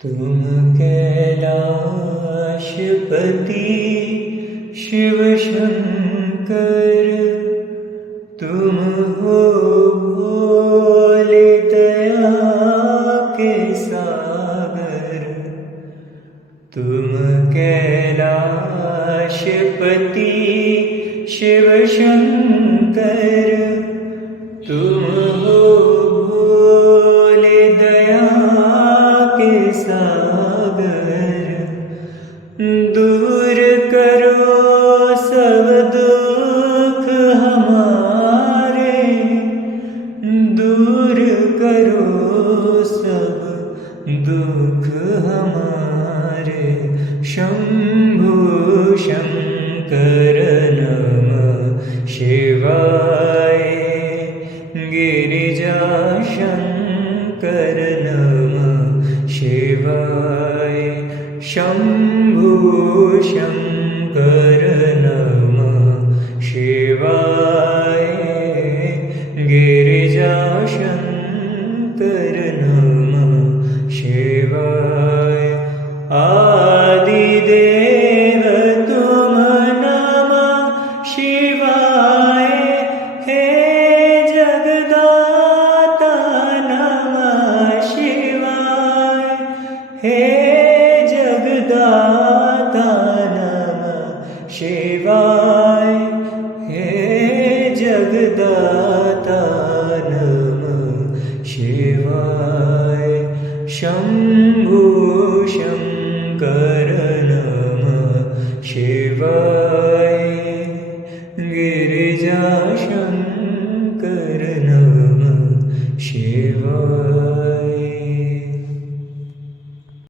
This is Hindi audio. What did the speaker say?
तुम कैलाशपति शिव शंकर, तुम हो भोले दया के सागर। तुम कैलाशपति शिव शंकर, तुम हो भोले दया के सागर। दूर करो सब दुख हमारे, दूर करो सब दुख हमारे। शंभु शंकर नमः शिवाय, गिरिजा शंकर नमः शिवाय। शंभु शंकर नमः शिवाय, गिरिजा शंकर नमः शिवाय। आदिदेव तुम नमः शिवाय, हे जगदाता नमः शिवाय, हे जगदाता नमः शिवाय, हे जगदाता नमः शिवाय। शंभु शंकर